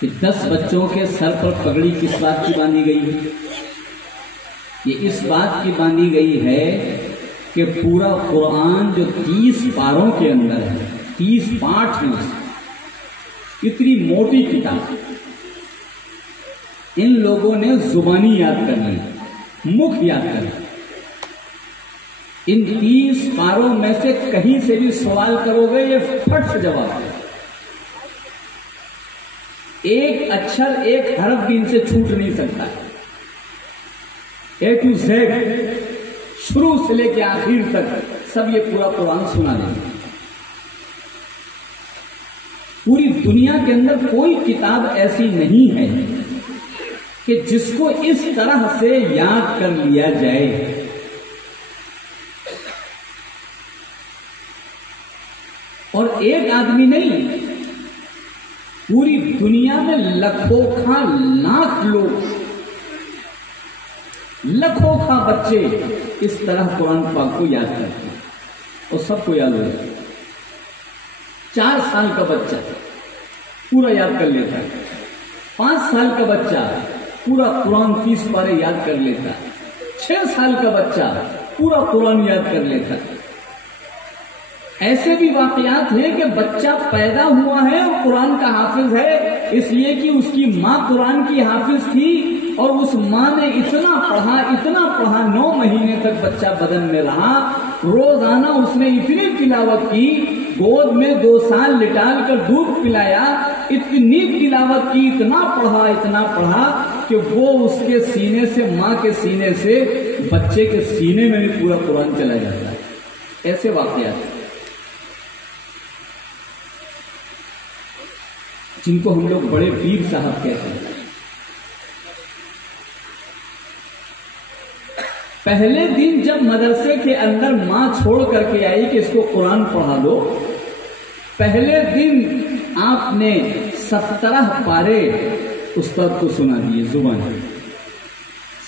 کہ 10 بچوں کے سر پر پگڑی کس بات کی باندھی گئی ہے؟ یہ اس بات کی باندھی گئی ہے کہ پورا قرآن جو 30 پاروں کے اندر ہے، 30 پارٹ ہیں، اتنی موٹی کتاب ان لوگوں نے زبانی یاد کرنی، مکھ یاد کرنا۔ ان 30 پاروں میں سے کہیں سے بھی سوال کرو گے یہ پھٹ سے جواب ہے، ایک اچھر ایک حرف بھی ان سے چھوٹ نہیں سکتا، اے ٹو زیڈ شروع سے لے کے آخر تک سب یہ پورا قرآن سنا دیں گے۔ پوری دنیا کے اندر کوئی کتاب ایسی نہیں ہے کہ جس کو اس طرح سے یاد کر لیا جائے۔ اور ایک آدمی نہیں، پوری دنیا میں لکھوں خاں لاکھ لوگ، لکھوں خاں بچے اس طرح قرآن پاک کو یاد کرتے ہیں اور سب کو یاد ہو جاتا ہے۔ 4 سال کا بچہ پورا یاد کر لیتا ہے، 5 سال کا بچہ پورا قرآن 30 پارے یاد کر لیتا ہے، 6 سال کا بچہ پورا قرآن یاد کر لیتا ہے۔ ایسے بھی واقعات ہیں کہ بچہ پیدا ہوا ہے اور قرآن کا حافظ ہے، اس لیے کہ اس کی ماں قرآن کی حافظ تھی اور اس ماں نے اتنا پڑھا 9 مہینے تک بچہ بدن میں رہا، روزانہ اس نے اتنی تلاوت کی، گود میں 2 سال لٹال کر دودھ پلایا، اتنی تلاوت کی، اتنا پڑھا کہ وہ اس کے سینے سے، ماں کے سینے سے بچے کے سینے میں بھی پورا قرآن چلا جاتا ہے۔ ایسے واقعات جن کو ہم لوگ بڑے پیر صاحب کہتے ہیں۔ پہلے دن جب مدرسے کے اندر ماں چھوڑ کر کے آئی کہ اس کو قرآن پڑھا دو، پہلے دن آپ نے 17 پارے استاد کو سنا دیے زبان،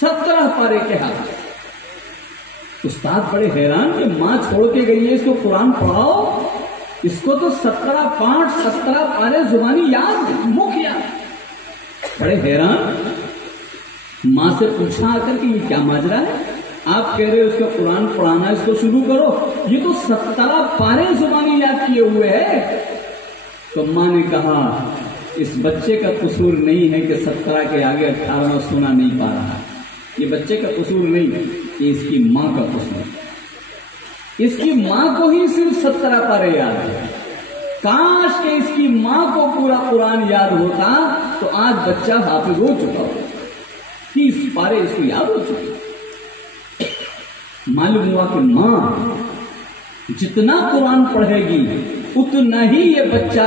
17 پارے کے ہاتھ۔ استاد بڑے حیران کہ ماں چھوڑ کے گئی ہے، اس کو قرآن پڑھاؤ، اس کو تو 17 پارے زبانی یاد، مکھ یاد۔ بڑے حیران، ماں سے پوچھا آ کر کہ یہ کیا ماجرا ہے؟ آپ کہہ رہے اس کا قرآن پڑھانا، اس کو شروع کرو، یہ تو 17 پارے زبانی یاد کیے ہوئے ہے۔ تو ماں نے کہا اس بچے کا قصور نہیں ہے کہ 17 کے آگے 18 سنا نہیں پا رہا، یہ بچے کا قصور نہیں ہے، یہ اس کی ماں کا قصور ہے۔ اس کی ماں کو ہی صرف 17 پارے یاد ہے، کاش کہ اس کی ماں کو پورا قرآن یاد ہوتا تو آج بچہ حافظ ہو چکا ہو، 30 پارے اس کو یاد ہو چکے۔ معلوم ہوا کہ ماں جتنا قرآن پڑھے گی اتنا ہی یہ بچہ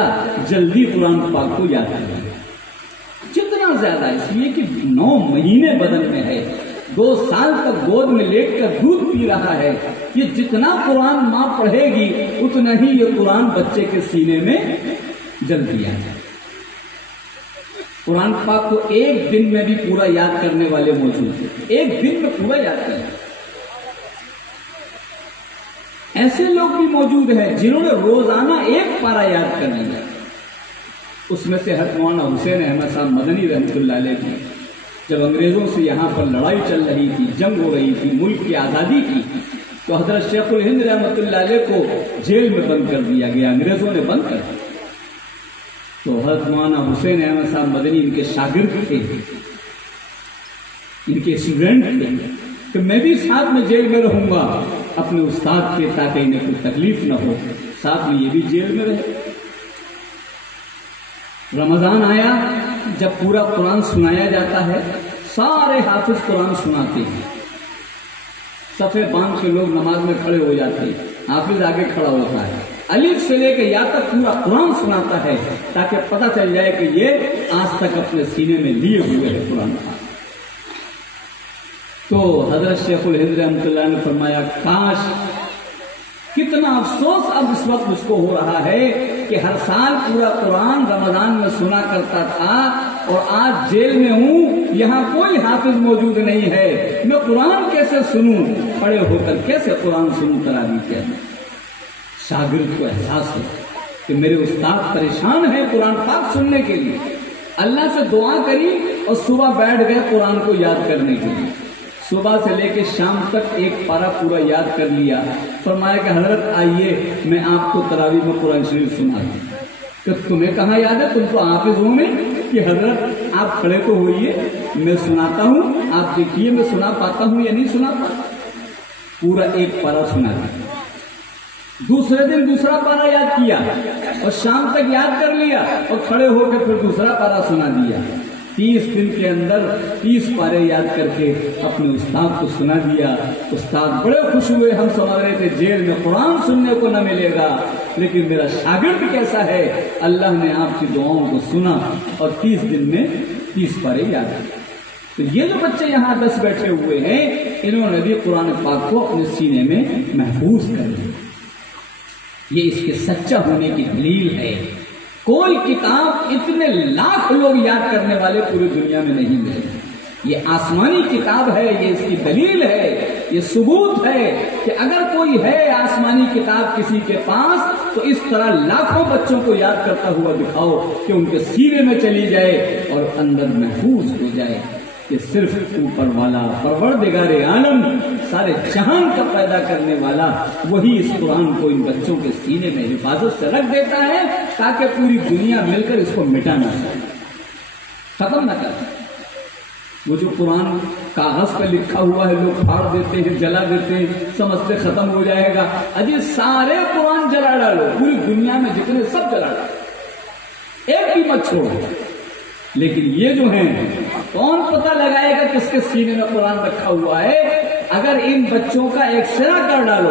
جلدی قرآن پاک کو یاد کرے گا، جتنا زیادہ، اس لیے کہ 9 مہینے بدن میں ہے، 2 سال تک گود میں لیٹ کر دودھ پی رہا ہے، یہ جتنا قرآن ماں پڑھے گی اتنا ہی یہ قرآن بچے کے سینے میں جلدی آ جائے۔ قرآن پاک کو ایک دن میں بھی پورا یاد کرنے والے موجود ہیں، ایک دن میں پورا یاد کریں۔ ایسے لوگ بھی موجود ہیں جنہوں نے روزانہ 1 پارا یاد کر لیا۔ اس میں سے حضرت مولانا حسین احمد صاحب مدنی رحمۃ اللہ علیہ کی جب انگریزوں سے یہاں پر لڑائی چل رہی تھی، جنگ ہو رہی تھی، ملک کی آزادی کی، تو حضرت شیخ الہند رحمۃ اللہ علیہ کو جیل میں بند کر دیا گیا، انگریزوں نے بند کر دیا۔ تو حضرت مولانا حسین احمد صاحب مدنی ان کے شاگرد تھے، ان کے اسٹوڈنٹ تھے کہ میں بھی ساتھ میں جیل میں رہوں گا اپنے استاد کے، تاکہ انہیں کوئی تکلیف نہ ہو، ساتھ میں یہ بھی جیل میں رہے۔ رمضان آیا، جب پورا قرآن سنایا جاتا ہے، سارے حافظ قرآن سناتے ہیں، صفے باندھ کے لوگ نماز میں کھڑے ہو جاتے ہیں، حافظ آگے کھڑا ہوتا ہے، الف سے لے کے یا تک پورا قرآن سناتا ہے تاکہ پتہ چل جائے کہ یہ آج تک اپنے سینے میں لیے ہوئے ہے قرآن پاک۔ تو حضرت شیخ الہند رحمۃ اللہ نے فرمایا کاش، کتنا افسوس اب اس وقت مجھ کو ہو رہا ہے کہ ہر سال پورا قرآن رمضان میں سنا کرتا تھا اور آج جیل میں ہوں، یہاں کوئی حافظ موجود نہیں ہے، میں قرآن کیسے سنوں، کھڑے ہو کر کیسے قرآن سنوں تراویح کے اندر۔ شاگرد کو احساس ہو کہ میرے استاد پریشان ہیں قرآن پاک سننے کے لیے، اللہ سے دعا کری اور صبح بیٹھ گئے قرآن کو یاد کرنے کے لیے. صبح سے لے کے شام تک ایک پارہ پورا یاد کر لیا. فرمایا کہ حضرت آئیے میں آپ کو تراویح میں قرآن شریف سنا دوں. کہ تمہیں کہاں یاد ہے، تم تو حافظ ہو میں، کہ حضرت آپ کھڑے تو ہوئیے میں سناتا ہوں، آپ دیکھیے میں سنا پاتا ہوں یا نہیں سنا پاتا. پورا ایک پارہ سنا دیا. دوسرے دن دوسرا پارہ یاد کیا اور شام تک یاد کر لیا اور کھڑے ہو کے پھر دوسرا پارہ سنا دیا. 30 دن کے اندر 30 پارے یاد کر کے اپنے استاد کو سنا دیا. استاد بڑے خوش ہوئے. ہم سمجھ رہے تھے جیل میں قرآن سننے کو نہ ملے گا، لیکن میرا شاگرد کیسا ہے، اللہ نے آپ کی دعاؤں کو سنا اور 30 دن میں 30 پارے یاد کیے. تو یہ جو بچے یہاں 10 بیٹھے ہوئے ہیں، انہوں نے بھی قرآن پاک کو اپنے سینے میں محفوظ کر لیا. یہ اس کے سچا ہونے کی دلیل ہے. کوئی کتاب اتنے لاکھ لوگ یاد کرنے والے پوری دنیا میں نہیں ملے. یہ آسمانی کتاب ہے، یہ اس کی دلیل ہے، یہ ثبوت ہے کہ اگر کوئی ہے آسمانی کتاب کسی کے پاس تو اس طرح لاکھوں بچوں کو یاد کرتا ہوا دکھاؤ کہ ان کے سینے میں چلی جائے اور اندر محفوظ ہو جائے. کہ صرف اوپر والا پروردگار عالم سارے جہان کا پیدا کرنے والا وہی اس قرآن کو ان بچوں کے سینے میں حفاظت سے رکھ دیتا ہے تاکہ پوری دنیا مل کر اس کو مٹا نہ سکے، ختم نہ کر سکے. وہ جو قرآن کاغذ پہ لکھا ہوا ہے لوگ پھاڑ دیتے ہیں، جلا دیتے ہیں، سمجھتے ختم ہو جائے گا. اجی سارے قرآن جلا ڈالو، پوری دنیا میں جتنے سب جلا ڈالو، ایک بھی مت چھوڑو. لیکن یہ جو ہیں کون پتہ لگائے گا کس کے سینے میں قرآن رکھا ہوا ہے؟ اگر ان بچوں کا ایکس رے کر ڈالو،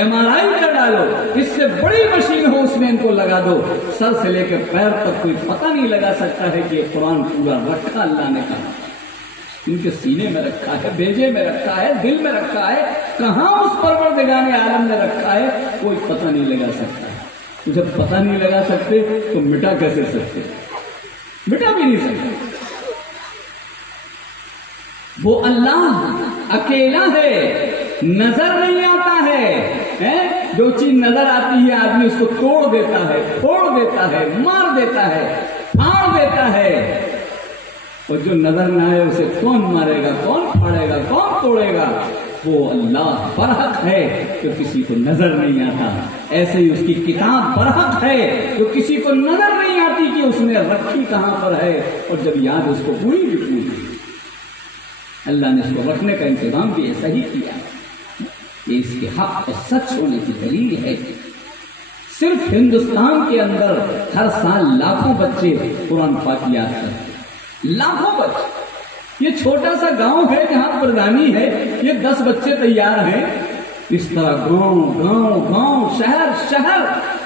MRI کر ڈالو، اس سے بڑی مشین ہو اس میں ان کو لگا دو، سر سے لے کے پیر تک کوئی پتہ نہیں لگا سکتا ہے کہ یہ قرآن پورا رکھا اللہ نے کہا. ان کے سینے میں رکھا ہے، بھیجے میں رکھا ہے، دل میں رکھا ہے، کہاں اس پروردگار عالم نے رکھا ہے کوئی پتہ نہیں لگا سکتا. جب پتہ نہیں لگا سکتے تو مٹا کیسے سکتے؟ مٹا بھی نہیں سکتے. وہ اللہ اکیلا ہے، نظر نہیں آتا ہے. جو چیز نظر آتی ہے آدمی اس کو توڑ دیتا ہے، پھوڑ دیتا ہے، مار دیتا ہے، پھاڑ دیتا ہے. اور جو نظر نہ آئے اسے کون مارے گا، کون پھاڑے گا، کون توڑے گا؟ وہ اللہ برحق ہے جو کسی کو نظر نہیں آتا. ایسے ہی اس کی کتاب برحق ہے جو کسی کو نظر نہیں آتی کہ اس نے رکھی کہاں پر ہے، اور جب یاد اس کو پوری بھی پوری. اللہ نے اس کو رکھنے کا انتظام بھی ایسا ہی کیا. یہ اس کے حق اور سچ ہونے کی دلیل ہے. صرف ہندوستان کے اندر ہر سال لاکھوں بچے قرآن پاک یاد کرتے ہیں، لاکھوں بچے. یہ چھوٹا سا گاؤں ہے جہاں پردانی ہے، یہ 10 بچے تیار ہیں. اس طرح گاؤں شہر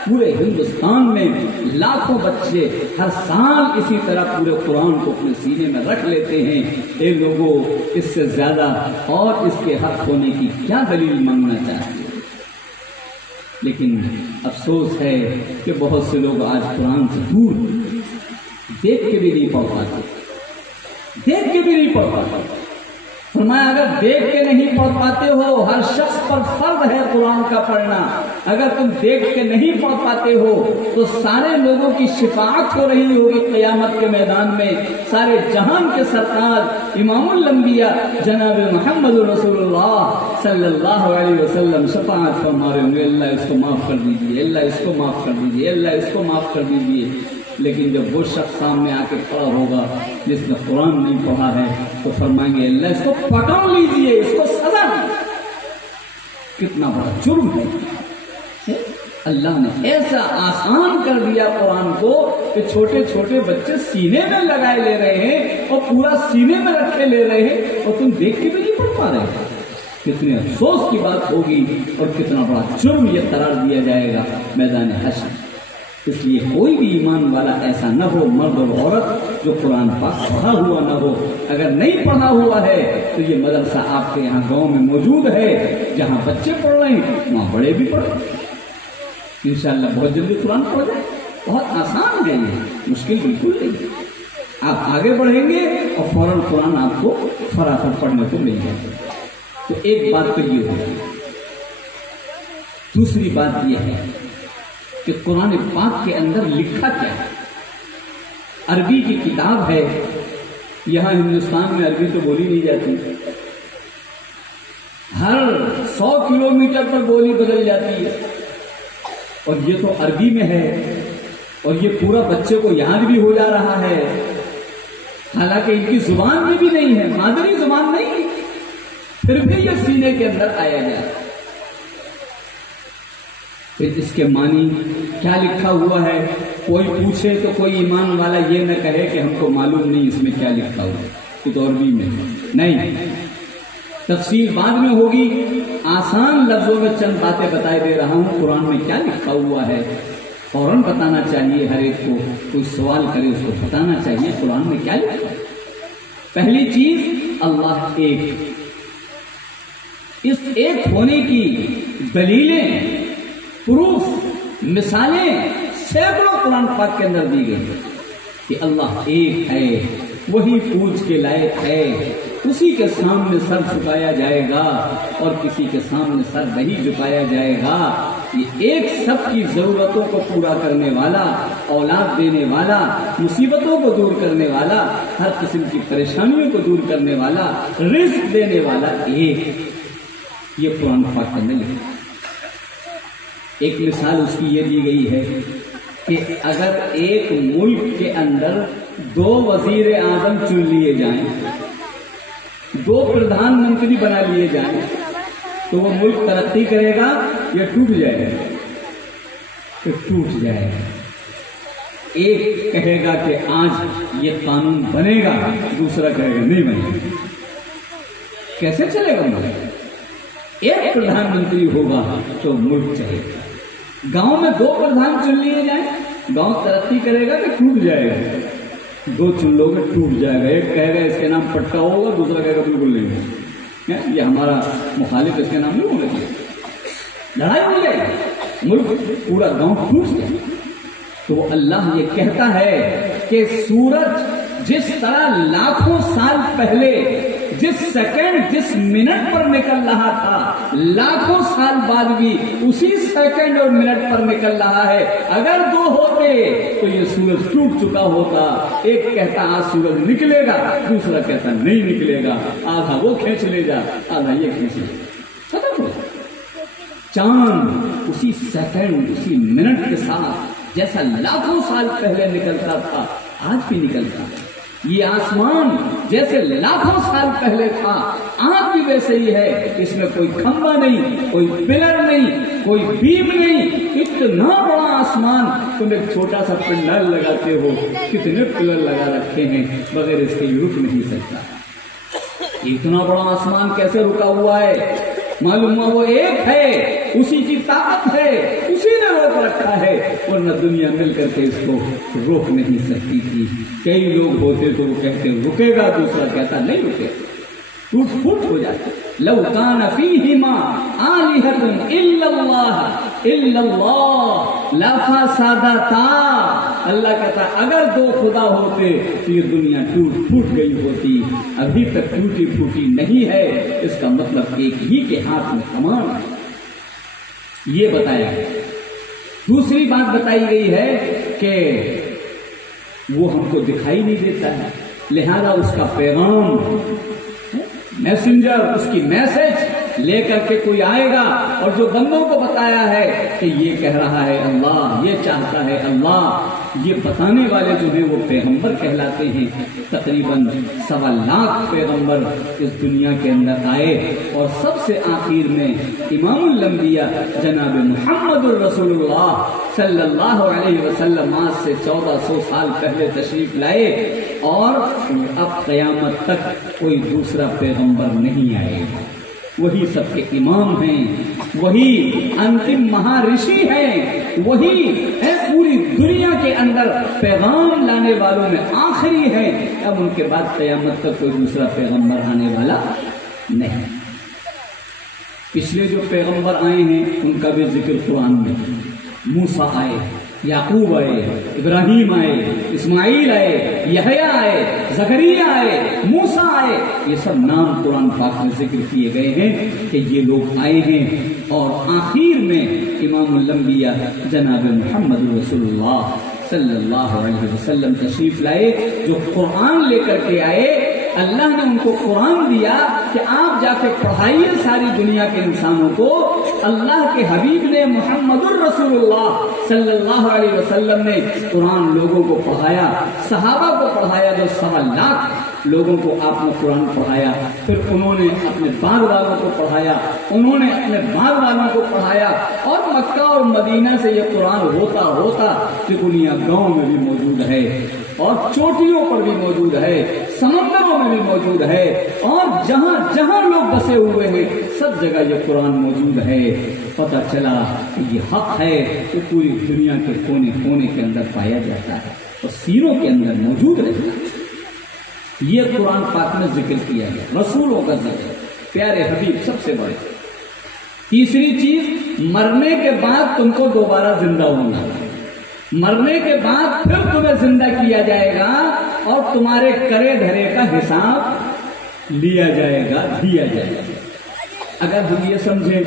پورے ہندوستان میں لاکھوں بچے ہر سال اسی طرح پورے قرآن کو اپنے سینے میں رکھ لیتے ہیں. اے لوگوں، اس سے زیادہ اور اس کے حق ہونے کی کیا دلیل مانگنا چاہتے ہیں؟ لیکن افسوس ہے کہ بہت سے لوگ آج قرآن سے دور، دیکھ کے بھی نہیں پڑھ پاتے، دیکھ کے بھی نہیں پڑھ پاتے. فرمایا اگر دیکھ کے نہیں پڑھ پاتے ہو، ہر شخص پر فرض ہے قرآن کا پڑھنا. اگر تم دیکھ کے نہیں پڑھ پاتے ہو تو سارے لوگوں کی شفاعت ہو رہی ہوگی قیامت کے میدان میں. سارے جہان کے سرکار امام الانبیاء جناب محمد رسول اللہ صلی اللہ علیہ وسلم شفاعت فرما رہے ہوں گے، اللہ اس کو معاف کر دیجیے، اللہ اس کو معاف کر دیجیے، اللہ اس کو معاف کر دیجیے. لیکن جب وہ شخص سامنے آ کے کھڑا ہوگا جس نے قرآن نہیں پڑھا ہے تو فرمائیں گے اللہ اس کو پکڑ لیجیے، اس کو سزا دیجیے. کتنا بڑا جرم ہے. اللہ نے ایسا آسان کر دیا قرآن کو کہ چھوٹے چھوٹے بچے سینے میں لگائے لے رہے ہیں اور پورا سینے میں رکھے لے رہے ہیں اور تم دیکھ کے بھی نہیں پڑھ پا رہے. کتنے افسوس کی بات ہوگی اور کتنا بڑا جرم یہ قرار دیا جائے گا میدان حشر. اس لیے کوئی بھی ایمان والا ایسا نہ ہو، مرد اور عورت، جو قرآن پاک پڑھا ہوا نہ ہو. اگر نہیں پڑھا ہوا ہے تو یہ مدرسہ آپ کے یہاں گاؤں میں موجود ہے، جہاں بچے پڑھ رہے ہیں وہاں بڑے بھی پڑھ رہے ہیں. انشاءاللہ بہت جلدی قرآن پڑھ جائے. بہت آسان ہے، یہ مشکل بالکل نہیں. آپ آگے بڑھیں گے اور فوراً قرآن آپ کو فراخت پڑھنے کو مل جائے گا. تو ایک بات تو یہ ہوگی. دوسری بات یہ ہے کہ قرآن پاک کے اندر لکھا کیا ہے. عربی کی کتاب ہے. یہاں ہندوستان میں عربی تو بولی نہیں جاتی، ہر 100 کلومیٹر پر بولی بدل جاتی ہے، اور یہ تو عربی میں ہے، اور یہ پورا بچے کو یاد بھی ہو جا رہا ہے، حالانکہ ان کی زبان میں بھی نہیں ہے، مادری زبان نہیں، پھر بھی یہ سینے کے اندر آیا گیا. پھر اس کے معنی کیا لکھا ہوا ہے؟ کوئی پوچھے تو کوئی ایمان والا یہ نہ کہے کہ ہم کو معلوم نہیں اس میں کیا لکھا ہوا ہے، یہ تو عربی میں نہیں، تفصیل بعد میں ہوگی. آسان لفظوں میں چند باتیں بتائے دے رہا ہوں. قرآن میں کیا لکھا ہوا ہے فوراً بتانا چاہیے، ہر ایک کو کوئی سوال کرے اس کو بتانا چاہیے قرآن میں کیا لکھا ہے. پہلی چیز، اللہ ایک. اس ایک ہونے کی دلیلیں، پروف، مثالیں سینکڑوں قرآن پاک کے اندر دی گئی کہ اللہ ایک ہے، وہی پوچھ کے لائق ہے، اسی کے سامنے سر جھکایا جائے گا اور کسی کے سامنے سر نہیں جھکایا جائے گا. یہ ایک سب کی ضرورتوں کو پورا کرنے والا، اولاد دینے والا، مصیبتوں کو دور کرنے والا، ہر قسم کی پریشانیوں کو دور کرنے والا، رزق دینے والا ایک. یہ قرآن پاک کے اندر لکھا. ایک مثال اس کی یہ دی گئی ہے کہ اگر ایک ملک کے اندر 2 وزیر اعظم چن لیے جائیں، 2 پردھان منتری بنا لیے جائیں، تو وہ ملک ترقی کرے گا یا ٹوٹ جائے گا؟ تو ٹوٹ جائے گا. ایک کہے گا کہ آج یہ قانون بنے گا، دوسرا کہے گا نہیں بنے گا. کیسے چلے گا ملک؟ ایک پردھان منتری ہوگا تو ملک چلے گا. گاؤں میں 2 پردھان چن لیے جائیں، گاؤں ترقی کرے گا کہ ٹوٹ جائے گا؟ 2 چن لو گے ٹوٹ جائے گا. ایک کہے گا اس کے نام پٹا ہوگا، دوسرا کہے گا بالکل نہیں ہوگا. یہ ہمارا مخالف اس کے نام نہیں ہونا چاہیے. لڑائی ہو جائے گی، ملک پورا گاؤں ٹوٹ جائے. تو اللہ یہ کہتا ہے کہ سورج جس طرح لاکھوں سال پہلے، جس سیکنڈ، جس منٹ پر نکل رہا تھا، لاکھوں سال بعد بھی اسی سیکنڈ اور منٹ پر نکل رہا ہے. اگر 2 ہوتے تو یہ سورج ٹوٹ چکا ہوتا. ایک کہتا آج سورج نکلے گا، دوسرا کہتا نہیں نکلے گا. آدھا وہ کھینچ لے جا، آدھا یہ کھینچ لے جا. ختم ہو. چاند اسی سیکنڈ، اسی منٹ کے ساتھ جیسا لاکھوں سال پہلے نکلتا تھا آج بھی نکلتا ہے. یہ آسمان جیسے لاکھوں سال پہلے تھا آج بھی ویسے ہی ہے. اس میں کوئی کھمبا نہیں، کوئی پلر نہیں، کوئی بیم نہیں. اتنا بڑا آسمان، تم ایک چھوٹا سا پنڈال لگاتے ہو، کتنے پلر لگا رکھے ہیں، بغیر اس کے رک نہیں سکتا. اتنا بڑا آسمان کیسے رکا ہوا ہے؟ معلوم ہوا وہ ایک ہے، اسی کی طاقت ہے، اسی نے روک رکھا ہے، ورنہ دنیا مل کر کے اس کو روک نہیں سکتی تھی. کئی لوگ ہوتے تو وہ کہتے رکے گا، دوسرا کہتا نہیں رکے، ٹوٹ پھوٹ ہو جاتا. لو کان فیہما آلہۃ الا اللہ لفسدتا. اللہ کہتا اگر 2 خدا ہوتے تو یہ دنیا ٹوٹ پھوٹ گئی ہوتی. ابھی تک ٹوٹی پھوٹی نہیں ہے. اس کا مطلب ایک ہی کے ہاتھ میں کمان ہے. یہ بتایا ہے. دوسری بات بتائی گئی ہے کہ وہ ہم کو دکھائی نہیں دیتا ہے، لہذا اس کا پیغام، میسنجر، اس کی میسج لے کر کے کوئی آئے گا اور جو بندوں کو بتایا ہے کہ یہ کہہ رہا ہے اللہ، یہ چاہتا ہے اللہ، یہ بتانے والے جو ہیں وہ پیغمبر کہلاتے ہیں. تقریباً 1.25 لاکھ پیغمبر اس دنیا کے اندر آئے اور سب سے آخر میں امام الانبیاء جناب محمد الرسول اللہ صلی اللہ علیہ وسلم آج سے 1400 سال پہلے تشریف لائے اور اب قیامت تک کوئی دوسرا پیغمبر نہیں آئے گا. وہی سب کے امام ہیں، وہی انتم مہارشی ہیں، وہی ہے پوری دنیا کے اندر پیغام لانے والوں میں آخری ہیں. اب ان کے بعد قیامت تک کوئی دوسرا پیغمبر آنے والا نہیں. پچھلے جو پیغمبر آئے ہیں ان کا بھی ذکر قرآن میں. موسیٰ آئے، یعقوب آئے، ابراہیم آئے، اسماعیل آئے، یحییٰ آئے، زکریا آئے، موسیٰ آئے. یہ سب نام قرآن پاک میں ذکر کیے گئے ہیں کہ یہ لوگ آئے ہیں. اور آخر میں امام الانبیاء جناب محمد رسول اللہ صلی اللہ علیہ وسلم تشریف لائے، جو قرآن لے کر کے آئے. اللہ نے ان کو قرآن دیا کہ آپ جا کے پڑھائیے ساری دنیا کے انسانوں کو. اللہ کے حبیب نے محمد الرسول اللہ صلی اللہ علیہ وسلم نے قرآن لوگوں کو پڑھایا، صحابہ کو پڑھایا، جو 1.25 لاکھ لوگوں کو آپ نے قرآن پڑھایا. پھر انہوں نے اپنے بعد والوں کو پڑھایا، انہوں نے اپنے بعد والوں کو پڑھایا، اور مکہ اور مدینہ سے یہ قرآن ہوتا ہوتا چکونیا گاؤں میں بھی موجود ہے، اور چوٹیوں پر بھی موجود ہے، سمندروں میں بھی موجود ہے، اور جہاں جہاں لوگ بسے ہوئے ہیں سب جگہ یہ قرآن موجود ہے. پتہ چلا کہ یہ حق ہے کہ پوری دنیا کے کونے کونے کے اندر پایا جاتا ہے اور سیروں کے اندر موجود رہتا ہے. یہ قرآن پاک میں ذکر کیا گیا، رسولوں کا ذکر، پیارے حبیب سب سے بڑے. تیسری چیز، مرنے کے بعد تم کو دوبارہ زندہ ہونا، مرنے کے بعد پھر تمہیں زندہ کیا جائے گا اور تمہارے کرے دھرے کا حساب لیا جائے گا، دیا جائے گا. اگر ہم یہ سمجھیں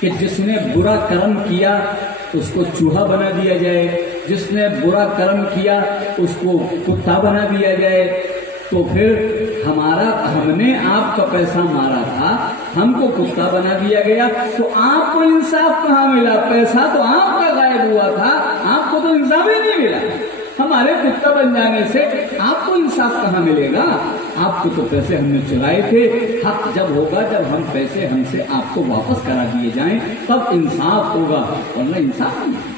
کہ جس نے برا کرم کیا اس کو چوہا بنا دیا جائے، جس نے برا کرم کیا اس کو کتا بنا دیا جائے، تو پھر ہم نے آپ کا پیسہ مارا تھا، ہم کو کتا بنا دیا گیا، تو آپ کو انصاف کہاں ملا؟ پیسہ تو آپ کا غائب ہوا تھا، آپ کو تو انصاف ہی نہیں ملا. ہمارے کتا بن جانے سے آپ کو انصاف کہاں ملے گا؟ آپ کو تو پیسے ہم نے چرائے تھے. حق جب ہوگا، جب ہم پیسے ہم سے آپ کو واپس کرا دیے جائیں تب انصاف ہوگا، ورنہ انصاف نہیں.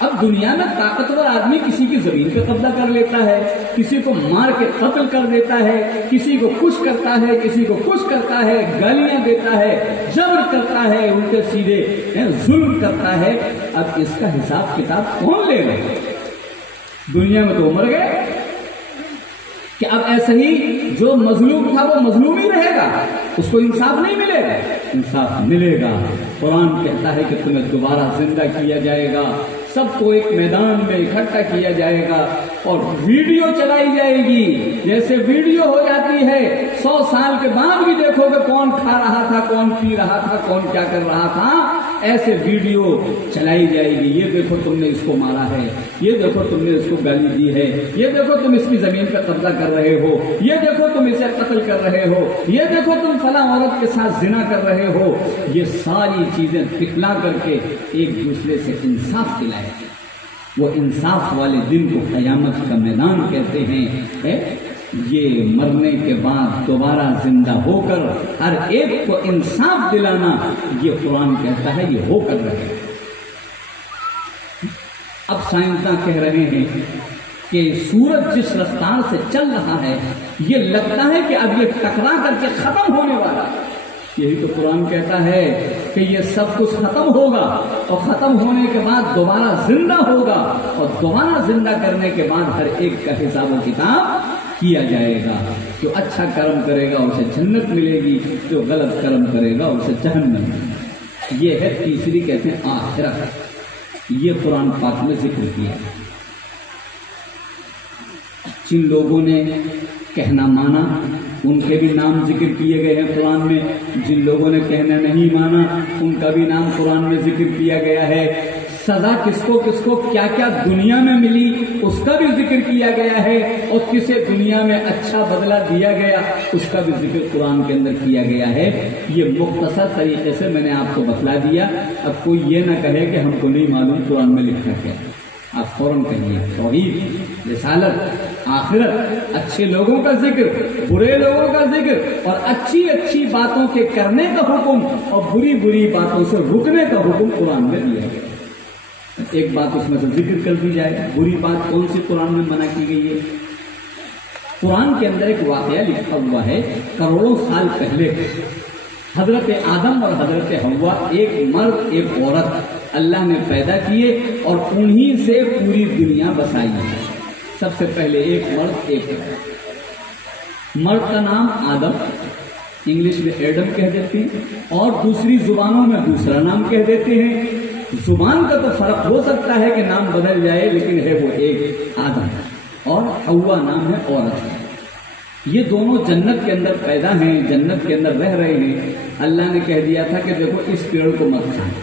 اب دنیا میں طاقتور آدمی کسی کی زمین پہ قبضہ کر لیتا ہے، کسی کو مار کے قتل کر دیتا ہے، کسی کو کچھ کرتا ہے، کسی کو کچھ کرتا ہے، گالیاں دیتا ہے، جبر کرتا ہے، الٹے سیدھے ظلم کرتا ہے. اب اس کا حساب کتاب کون لے گا؟ دنیا میں تو مر گئے کہ اب ایسے ہی جو مظلوم تھا وہ مظلوم ہی رہے گا، اس کو انصاف نہیں ملے گا. انصاف ملے گا. قرآن کہتا ہے کہ تمہیں دوبارہ زندہ کیا جائے گا، سب کو ایک میدان میں اکٹھا کیا جائے گا اور ویڈیو چلائی جائے گی. جیسے ویڈیو ہو جاتی ہے 100 سال کے بعد بھی دیکھو کہ کون کھا رہا تھا، کون پی رہا تھا، کون کیا کر رہا تھا، ایسے ویڈیو چلائی جائے گی. یہ دیکھو تم نے اس کو مارا ہے، یہ دیکھو تم نے اس کو گالی دی ہے، یہ دیکھو تم اس کی زمین پر قبضہ کر رہے ہو، یہ دیکھو تم اسے قتل کر رہے ہو، یہ دیکھو تم فلاں عورت کے ساتھ زنا کر رہے ہو. یہ ساری چیزیں دکھلا کر کے ایک دوسرے سے انصاف دلائے. وہ انصاف والے دن کو قیامت کا میدان کہتے ہیں. یہ مرنے کے بعد دوبارہ زندہ ہو کر ہر ایک کو انصاف دلانا، یہ قرآن کہتا ہے یہ ہو کر رہے. اب سائنسداں کہہ رہے ہیں کہ سورج جس رفتار سے چل رہا ہے یہ لگتا ہے کہ اب یہ ٹکرا کر کے ختم ہونے والا. یہی تو قرآن کہتا ہے کہ یہ سب کچھ ختم ہوگا اور ختم ہونے کے بعد دوبارہ زندہ ہوگا، اور دوبارہ زندہ کرنے کے بعد ہر ایک کا حساب و کتاب کیا جائے گا. جو اچھا کرم کرے گا اسے جنت ملے گی، جو غلط کرم کرے گا اسے جہنم ملے گی. یہ ہے تیسری کہتے ہیں آخرت. یہ قرآن پاک میں ذکر کیا. جن لوگوں نے کہنا مانا ان کے بھی نام ذکر کیے گئے ہیں قرآن میں، جن لوگوں نے کہنا نہیں مانا ان کا بھی نام قرآن میں ذکر کیا گیا ہے. سزا کس کو کیا کیا دنیا میں ملی اس کا بھی ذکر کیا گیا ہے، اور کسے دنیا میں اچھا بدلہ دیا گیا اس کا بھی ذکر قرآن کے اندر کیا گیا ہے. یہ مختصر طریقے سے میں نے آپ کو بتلا دیا. اب کوئی یہ نہ کہے کہ ہم کو نہیں معلوم قرآن میں لکھا کیا. آپ فوراً کہیے توحید، رسالت، آخرت، اچھے لوگوں کا ذکر، برے لوگوں کا ذکر، اور اچھی اچھی باتوں کے کرنے کا حکم اور بری بری باتوں سے رکنے کا حکم قرآن میں دیا گیا. ایک بات اس میں سے ذکر کر دی جائے. بری بات کون سی قرآن میں منع کی گئی ہے؟ قرآن کے اندر ایک واقعہ لکھا ہوا ہے کروڑوں سال پہلے. حضرت آدم اور حضرت حوا، ایک مرد ایک عورت اللہ نے پیدا کیے اور انہی سے پوری دنیا بسائی ہے. سب سے پہلے ایک مرد ایک عورت. مرد کا نام آدم، انگلش میں ایڈم کہہ دیتے ہیں، اور دوسری زبانوں میں دوسرا نام کہہ دیتے ہیں. زبان کا تو فرق ہو سکتا ہے کہ نام بدل جائے، لیکن ہے وہ ایک آدم، اور حوا نام ہے عورت. یہ دونوں جنت کے اندر پیدا ہیں، جنت کے اندر رہ رہے ہیں. اللہ نے کہہ دیا تھا کہ دیکھو اس پیڑ کو مت کھانا،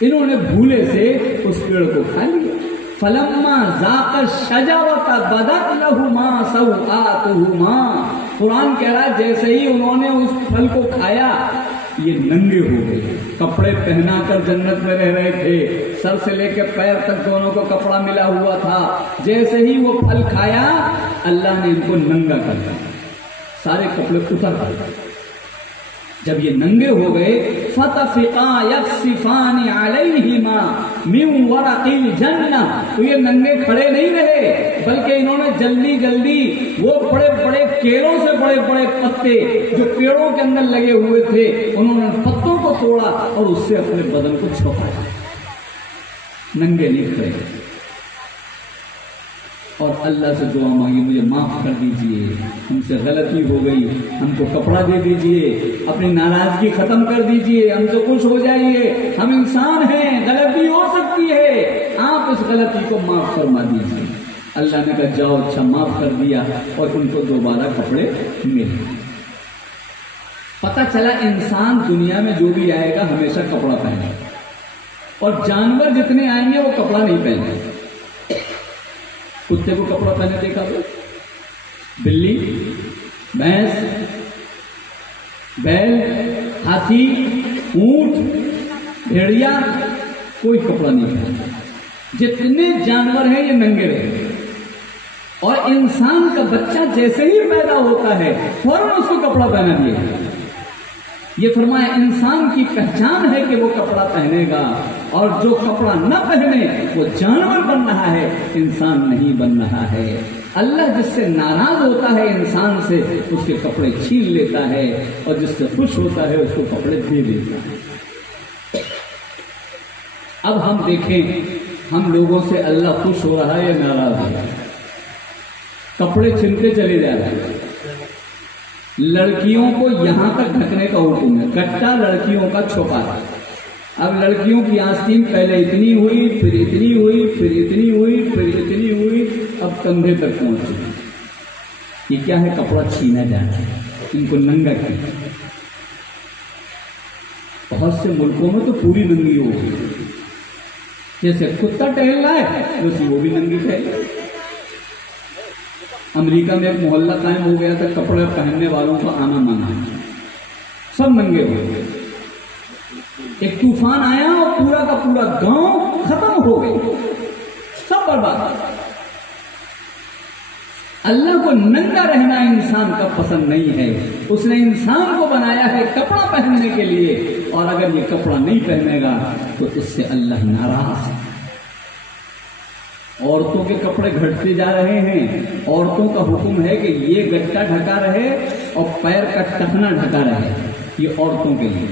انہوں نے بھولے سے اس پیڑ کو کھا لیا. فلما ذاق الشجرۃ بدت لہما سوآتہما. قرآن کہہ رہا جیسے ہی انہوں نے اس پھل کو کھایا یہ ننگے ہو گئے. کپڑے پہنا کر جنت میں رہ رہے تھے, سر سے لے کے پیر تک دونوں کو کپڑا ملا ہوا تھا. جیسے ہی وہ پھل کھایا اللہ نے ان کو ننگا کر دیا, سارے کپڑے اتر گئے. جب یہ ننگے ہو گئے فَطَفِقَا يَخْصِفَانِ عَلَيْهِمَا مِنْ وَرَقِ الْجَنَّةِ. تو یہ ننگے کھڑے نہیں رہے بلکہ انہوں نے جلدی جلدی وہ بڑے بڑے کیلوں سے بڑے بڑے پتے جو پیڑوں کے اندر لگے ہوئے تھے انہوں نے پتوں کو توڑا اور اس سے اپنے بدن کو چھپایا. ننگے نہیں کھڑے اور اللہ سے دعا مانگی مجھے معاف کر دیجئے, ہم سے غلطی ہو گئی, ہم کو کپڑا دے دیجئے, اپنی ناراضگی ختم کر دیجئے, ہم سے خوش ہو جائیے, ہم انسان ہیں, غلطی ہو سکتی ہے, آپ اس غلطی کو معاف فرما دیجئے. اللہ نے کہا جاؤ, اچھا معاف کر دیا اور ان کو دوبارہ کپڑے ملے. پتہ چلا انسان دنیا میں جو بھی آئے گا ہمیشہ کپڑا پہنے اور جانور جتنے آئیں گے وہ کپڑا نہیں پہنے. کتے کو کپڑا پہنے دیکھا تو, بلی, بھینس, بیل, ہاتھی, اونٹ, بھیڑیا, کوئی کپڑا نہیں پہنتا. جتنے جانور ہیں یہ ننگے رہے. اور انسان کا بچہ جیسے ہی پیدا ہوتا ہے فوراً اس کو کپڑا پہنا دیا. یہ فرمایا انسان کی پہچان ہے کہ وہ کپڑا پہنے گا, اور جو کپڑا نہ پہنے وہ جانور بن رہا ہے, انسان نہیں بن رہا ہے. اللہ جس سے ناراض ہوتا ہے انسان سے اس کے کپڑے چھین لیتا ہے, اور جس سے خوش ہوتا ہے اس کو کپڑے دے دیتا ہے. اب ہم دیکھیں ہم لوگوں سے اللہ خوش ہو رہا ہے یا ناراض ہو رہا ہے. کپڑے چھنتے چلے جا رہے ہیں. لڑکیوں کو یہاں تک ڈھکنے کا حکم ہے, گٹا لڑکیوں کا چھپا ہے. اب لڑکیوں کی آستین پہلے اتنی ہوئی, پھر اتنی ہوئی, پھر اتنی ہوئی, پھر اتنی ہوئی, اب کندھے تک پہنچی. یہ کیا ہے؟ کپڑا چھینا جا رہا ہے, ان کو ننگا کیا. بہت سے ملکوں میں تو پوری ننگی ہو گئی, جیسے کتا ٹہل رہا ہے ویسے وہ بھی ننگی ٹہل. امریکہ میں ایک محلہ قائم ہو گیا تھا, کپڑے پہننے والوں کا آنا مانا, سب ننگے ہو گئے. ایک طوفان آیا اور پورا کا پورا گاؤں ختم ہو گئے, سب برباد. اللہ کو ننگا رہنا انسان کا پسند نہیں ہے. اس نے انسان کو بنایا ہے کپڑا پہننے کے لیے, اور اگر یہ کپڑا نہیں پہنے گا تو اس سے اللہ ناراض ہے. عورتوں کے کپڑے گھٹتے جا رہے ہیں. عورتوں کا حکم ہے کہ یہ گٹا ڈھکا رہے اور پیر کا ٹخنا ڈھکا رہے. یہ عورتوں کے لیے.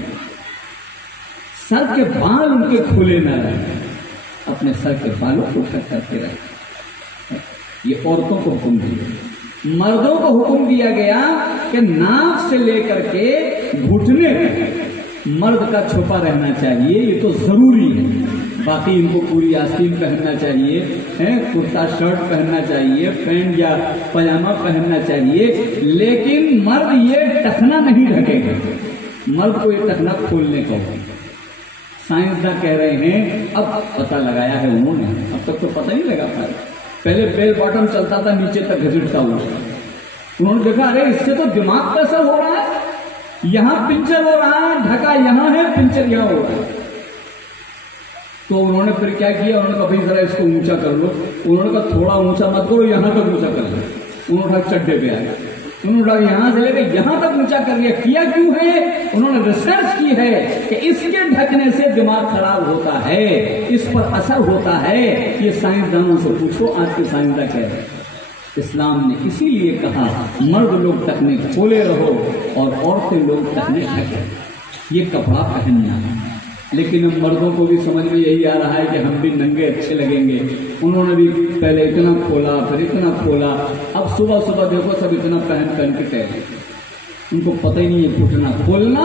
سر کے بال ان کے کھلے نہ رہے, اپنے سر کے بالوں کو کٹ کرتے رہے. یہ عورتوں کو حکم دیا. مردوں کو حکم دیا گیا کہ ناک سے لے کر کے گھٹنے تک مرد کا چھپا رہنا چاہیے, یہ تو ضروری ہے. باقی ان کو پوری آستین پہننا چاہیے, کرتا شرٹ پہننا چاہیے, پینٹ یا پاجامہ پہننا چاہیے, لیکن مرد یہ ٹخنا نہیں ڈھکے گا. مرد کو یہ ٹخنا کھولنے کا ہوگا. سائنسداں کہہ رہے ہیں اب پتہ لگایا ہے انہوں نے, اب تک تو پتہ نہیں لگا پایا. پہلے بیل باٹم چلتا تھا نیچے تک گھسٹتا ہوا, انہوں نے دیکھا ارے اس سے تو دماغ پر اثر ہو رہا ہے, یہاں پنچر ہو رہا ہے, ڈھکا یہاں ہے, پنچر یہاں ہو رہا ہے. تو انہوں نے پھر کیا کیا, انہوں نے کہا بھائی ذرا اس کو اونچا کر لو. انہوں نے کہا تھوڑا اونچا مت کرو, یہاں تک اونچا کر لو. انہوں نے کہا چڈے پہ آیا, انہوں نے یہاں سے لے کے یہاں تک اونچا کر لیا. کیا کیوں ہے؟ انہوں نے ریسرچ کی ہے کہ اس کے ڈھکنے سے دماغ خراب ہوتا ہے, اس پر اثر ہوتا ہے. یہ سائنسدانوں سے پوچھو, آج کے سائنسداں کہہ رہے ہیں. اسلام نے اسی لیے کہا مرد لوگ ٹخنے کھولے رہو اور عورتیں لوگ ٹخنے ڈھکے. یہ کپڑا پہننا ہے. لیکن اب مردوں کو بھی سمجھ میں یہی آ رہا ہے کہ ہم بھی ننگے اچھے لگیں گے. انہوں نے بھی پہلے اتنا کھولا, پھر اتنا کھولا. اب صبح صبح دیکھو سب اتنا پہن کے ٹہلے, ان کو پتہ ہی نہیں ہے گھٹنا کھولنا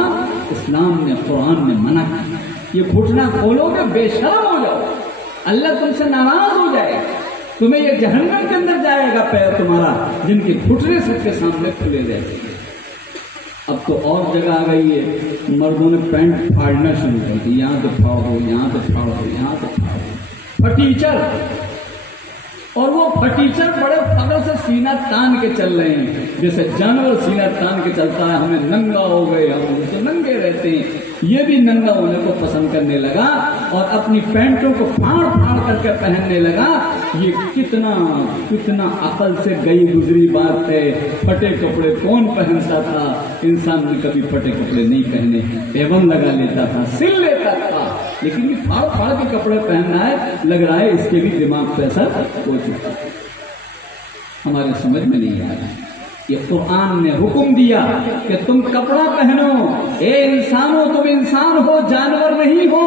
اسلام نے, قرآن نے منع کیا. یہ گھٹنا کھولو گے بے شرم ہو جاؤ, اللہ تم سے ناراض ہو جائے, تمہیں یہ جہنم کے اندر جائے گا پیر تمہارا, جن کے گھٹنے سب کے سامنے کھلے رہتے ہیں. اب تو اور جگہ آ گئی ہے، مردوں نے پینٹ پھاڑنا شروع کر دی، یہاں سے پھاڑ دو، یہاں سے پھاڑ دو، یہاں سے پھاڑ دو، پھٹیچر۔ اور وہ پھٹیچر بڑے فخر سے سینہ تان کے چل رہے ہیں، جیسے جانور سینہ تان کے چلتا ہے، ہمیں ننگا ہو گئے، ہم تو ننگے رہتے ہیں۔ یہ بھی ننگا ہونے کو پسند کرنے لگا اور اپنی پینٹوں کو پھاڑ پھاڑ کر کے پہننے لگا۔ یہ کتنا عقل سے گئی گزری بات ہے۔ پھٹے کپڑے کون پہنتا تھا؟ انسان نے کبھی پھٹے کپڑے نہیں پہنے، پیبند لگا لیتا تھا، سل لیتا تھا، لیکن یہ پھاڑ پھاڑ کے کپڑے پہننا ہے، لگ رہا ہے اس کے بھی دماغ پہ اثر ہو چکا، ہمارے سمجھ میں نہیں آ رہا۔ یہ قرآن نے حکم دیا کہ تم کپڑا پہنو، اے انسانوں تم انسان ہو، جانور نہیں ہو۔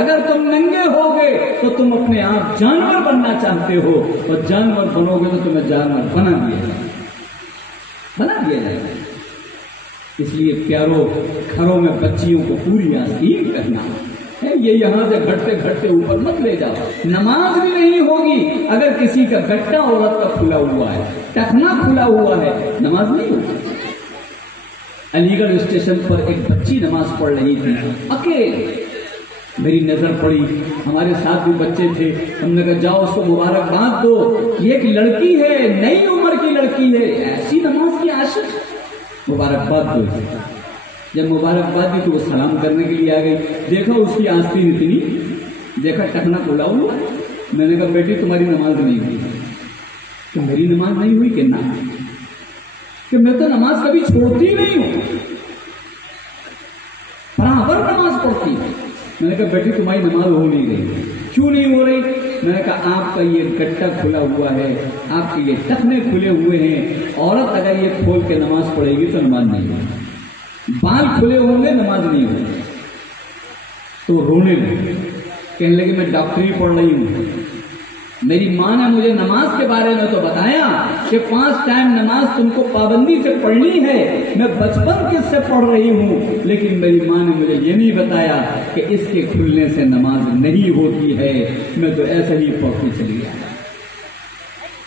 اگر تم ننگے ہوگے تو تم اپنے آپ جانور بننا چاہتے ہو، اور جانور بنو گے تو تمہیں جانور بنا دیا جائے گا۔ اس لیے پیاروں، گھروں میں بچیوں کو پوری آستین پہنا ہے، یہ یہاں سے گھٹتے گھٹتے اوپر مت لے جاؤ۔ نماز بھی نہیں ہوگی اگر کسی کا گٹا عورت کا کھلا ہوا ہے، ٹخنا کھلا ہوا ہے، نماز نہیں ہوگی۔ علی گڑھ اسٹیشن پر ایک بچی نماز پڑھ رہی تھی اکیلے، میری نظر پڑی، ہمارے ساتھ بھی بچے تھے، ہم نے کہا جاؤ اس کو مبارکباد دو، یہ ایک لڑکی ہے، نئی عمر کی لڑکی ہے، ایسی نماز کی عاشق، مبارکباد دو۔ جب مبارکباد دی تو وہ سلام کرنے کے لیے آ گئی، دیکھا اس کی آستین اتنی، دیکھا ٹکنا کھلا ہوا، میں نے کہا بیٹی تمہاری نماز نہیں ہوئی۔ کہ میری نماز نہیں ہوئی کہ نہ، کہ میں تو نماز کبھی چھوڑتی نہیں ہوں، برابر نماز پڑھتی ہوں۔ میں نے کہا بیٹی تمہاری نماز ہو نہیں رہی، کیوں نہیں ہو رہی؟ میں نے کہا آپ کا یہ گٹا کھلا ہوا ہے، آپ کے یہ ٹخنے کھلے ہوئے ہیں، عورت اگر یہ کھول کے نماز پڑھے گی تو نماز نہیں ہوگی، بال کھلے ہوں گے نماز نہیں ہوگی۔ تو رونے لگے، کہنے لگے میں ڈاکٹری پڑھ رہی ہوں، میری ماں نے مجھے نماز کے بارے میں تو بتایا کہ 5 ٹائم نماز تم کو پابندی سے پڑھنی ہے، میں بچپن کس سے پڑھ رہی ہوں، لیکن میری ماں نے مجھے یہ نہیں بتایا کہ اس کے کھلنے سے نماز نہیں ہوتی ہے، میں تو ایسا ہی پڑھتی چلی گیا۔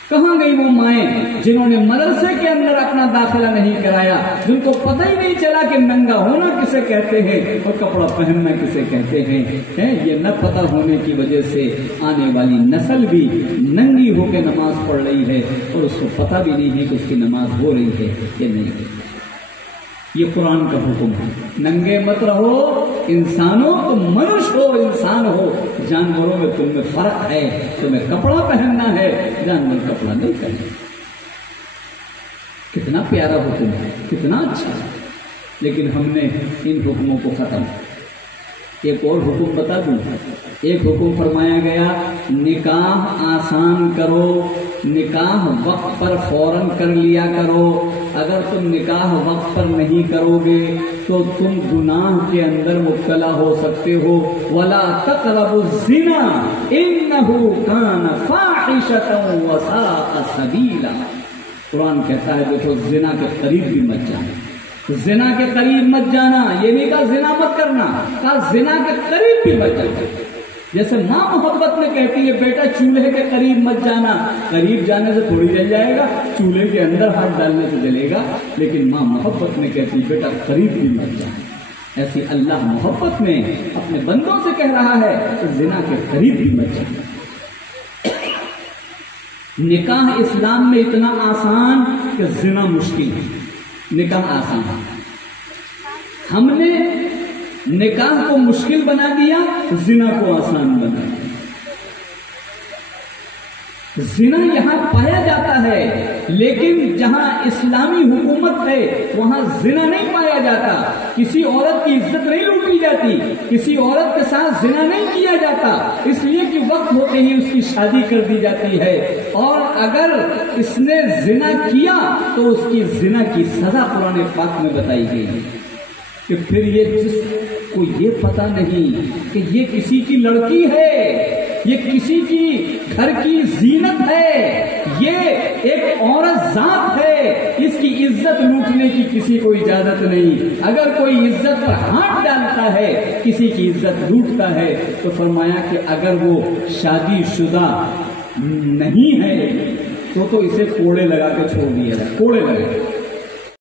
کہاں گئی وہ مائیں جنہوں نے مدرسے کے اندر اپنا داخلہ نہیں کرایا، جن کو پتہ ہی نہیں چلا کہ ننگا ہونا کسے کہتے ہیں اور کپڑا پہننا کسے کہتے ہیں؟ یہ نہ پتہ ہونے کی وجہ سے آنے والی نسل بھی ننگی ہو کے نماز پڑھ رہی ہے اور اس کو پتہ بھی نہیں ہے کہ اس کی نماز ہو رہی ہے یا نہیں ہے۔ یہ قرآن کا حکم ہے، ننگے مت رہو، انسانوں تم منش ہو، انسان ہو، جانوروں میں تم میں فرق ہے، تمہیں کپڑا پہننا ہے، جانور کپڑا نہیں پہننا۔ کتنا پیارا حکم ہے، کتنا اچھا ہے، لیکن ہم نے ان حکموں کو ختم۔ ایک اور حکم بتا دوں، ایک حکم فرمایا گیا نکاح آسان کرو، نکاح وقت پر فوراً کر لیا کرو، اگر تم نکاح وقت پر نہیں کرو گے تو تم گناہ کے اندر مبتلا ہو سکتے ہو۔ وَلَا تَقْرَبُوا الزِّنَا إِنَّهُ كَانَ فَاحِشَةً وَسَاءَ سَبِيلًا۔ قرآن کہتا ہے دیکھو زنا کے قریب بھی مت جانا، زنا کے قریب مت جانا، یہ نہیں کہا زنا مت کرنا، کہا زنا کے قریب بھی مت جانا۔ جیسے ماں محبت میں کہتی ہے بیٹا چولہے کے قریب مت جانا، قریب جانے سے تھوڑی جل جائے گا، چولہے کے اندر ہاتھ ڈالنے سے جلے گا، لیکن ماں محبت میں کہتی ہے بیٹا قریب بھی مت جانا۔ ایسی اللہ محبت میں اپنے بندوں سے کہہ رہا ہے کہ زنا کے قریب بھی مت جانا۔ نکاح اسلام میں اتنا آسان کہ زنا مشکل ہے، نکاح آسان ہے۔ ہم نے نکاح کو مشکل بنا دیا، زنا کو آسان بنا دیا۔ زنا یہاں پایا جاتا ہے، لیکن جہاں اسلامی حکومت ہے وہاں زنا نہیں پایا جاتا، کسی عورت کی عزت نہیں لوٹی جاتی، کسی عورت کے ساتھ زنا نہیں کیا جاتا، اس لیے کہ وقت ہوتے ہی اس کی شادی کر دی جاتی ہے، اور اگر اس نے زنا کیا تو اس کی زنا کی سزا قرآن پاک میں بتائی گئی ہے کہ پھر یہ جس کو یہ پتہ نہیں کہ یہ کسی کی لڑکی ہے، یہ کسی کی گھر کی زینت ہے، یہ ایک عورت ذات ہے، اس کی عزت لوٹنے کی کسی کو اجازت نہیں۔ اگر کوئی عزت پر ہاتھ ڈالتا ہے، کسی کی عزت لوٹتا ہے، تو فرمایا کہ اگر وہ شادی شدہ نہیں ہے تو اسے کوڑے لگا کے چھوڑ دیا جائے، کوڑے لگے۔